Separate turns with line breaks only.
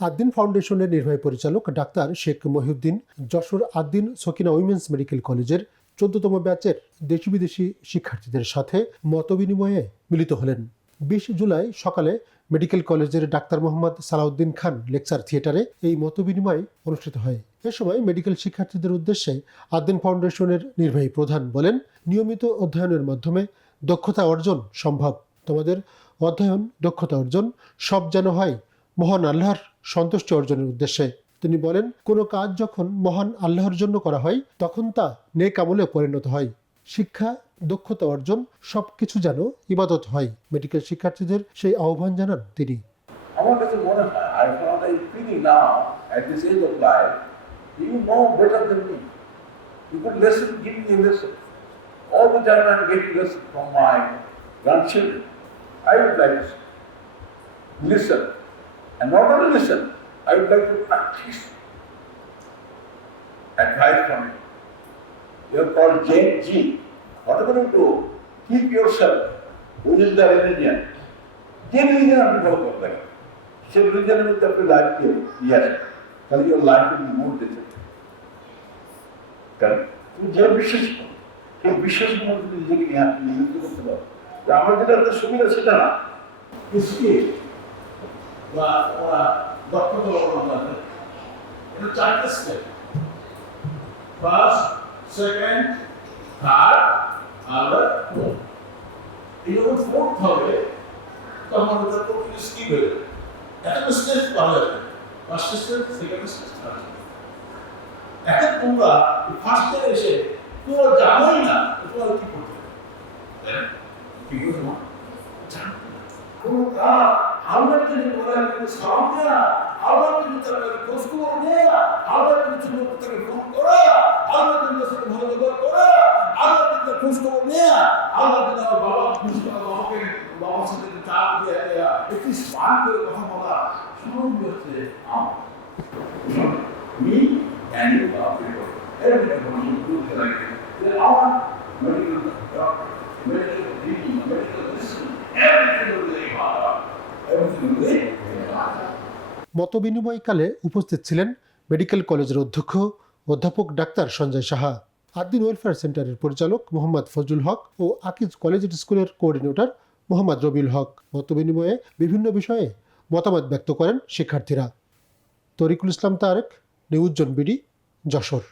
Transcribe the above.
আদ্দিন ফাউন্ডেশনের নির্বাহী পরিচালক doctor Sheikh Mohiuddin, Jessore Addin Sakina women's medical কলেজের চোদ্দতম ব্যাচের দেশি বিদেশি শিক্ষার্থীদের সাথে মতবিনিময়ে মিলিত হলেন। বিশ জুলাই সকালে মেডিকেল কলেজের ডাক্তার মোহাম্মদ সালাউদ্দিন খান লেকচার থিয়েটারে এই মতবিনিময় অনুষ্ঠিত হয়। এ সময় মেডিকেল শিক্ষার্থীদের উদ্দেশ্যে আদ্দিন ফাউন্ডেশনের নির্বাহী প্রধান বলেন, নিয়মিত অধ্যয়নের মাধ্যমে দক্ষতা অর্জন সম্ভব। তোমাদের অধ্যয়ন, দক্ষতা অর্জন সব যেন হয় মহান আল্লাহর সন্তুষ্টি অর্জনের উদ্দেশ্যে। তিনি বলেন, কোনো কাজ যখন মহান আল্লাহর জন্য করা হয়, তখন তা নেকামলে পরিণত হয়। শিক্ষা, দক্ষতা অর্জন, সবকিছু যেন ইবাদত হয়। মেডিকেল শিক্ষার্থীদের সেই আহ্বান জানান তিনি।
And not only listen, I would like to practice advice from you. You're called Jain G. What are you? To keep yourself. Within the religion? যে রিলিজন আপনি ফলো করতে পারেন। সেই রিলিজনের মধ্যে আপনি লাইফকে নিয়ে আসেন। তাহলে ইউর লাইফ উইল মোর দিতে কারণ তুমি যে বিশ্বাস করো সেই বিশ্বাসের মধ্যে তুমি নিজেকে নিয়ে আসতে নিযুক্ত করতে পারো। আমার যেটা একটা সুবিধা সেটা না। বা ওরা দক্ষতা অবলম্বন আছে এটা চারটে step first second third fourth এই যখন ফোর্থ হবে, তখন ওটা প্রকৃতি স্কিপ হয়ে যাবে একটা স্টেজ পাওয়া যাবে। First stage second stage third এখন তোমরা ফার্স্ট এসে তোমরা জানোই না, তোমরা কি করতে কি করতে জানো। কোনো কাজ আমরা যদি বলে কিন্তু সামনে না আমরা কিন্তু তাকে খোঁজ খবর নেয়া আমরা কিন্তু ছোট তাকে ফোন করা আমরা কিন্তু সাথে ভালো ব্যবহার করা আমরা কিন্তু খোঁজ খবর নেয়া আমরা কিন্তু আমার বাবা খোঁজ করা বাবাকে বাবার সাথে একটু চা দিয়ে দেয়া একটু স্মার্ট করে কথা বলা সবই হচ্ছে আমার medical reading, medical listening,
মতবিনিময়কালে উপস্থিত ছিলেন মেডিকেল কলেজের অধ্যক্ষ, অধ্যাপক ডাক্তার সঞ্জয় সাহা আদ্দিন ওয়েলফেয়ার সেন্টারের পরিচালক মোহাম্মদ ফজলুল হক ও আকিজ কলেজ স্কুলের কোঅর্ডিনেটর মোহাম্মদ রবিউল হক। মতবিনিময়ে বিভিন্ন বিষয়ে মতামত ব্যক্ত করেন শিক্ষার্থীরা। Tariqul Islam Tareq, news BD, Jessore.